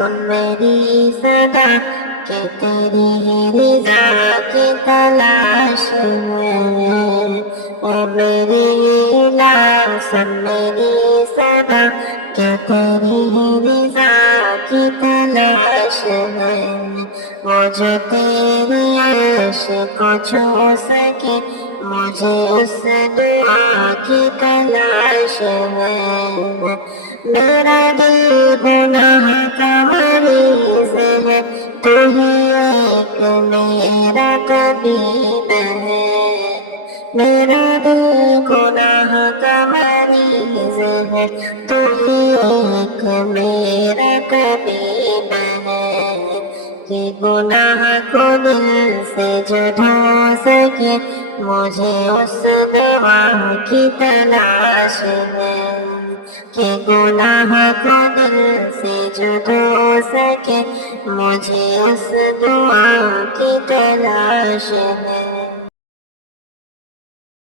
सुन मेरी सदा कि तेरी ही रज़ा की तलाश में। ओ मेरी इलाह सुन मेरी सदा कि तेरी ही रज़ा की तलाश में। वो जो तेरी अर्श को छू सके मुझे उस दुआ की तलाश है। मेरा दिल गुनाह का मरीज है, तू ही एक मेरा तबीब है। मेरा दिल गुनाह का मरीज है, तू ही एक मेरा तबीब है। कि गुनाह को दिल से जो धो सके मुझे उस दुआ की तलाश है। कि गुनाह को दिल से जो धो सके मुझे उस दुआ की तलाश है।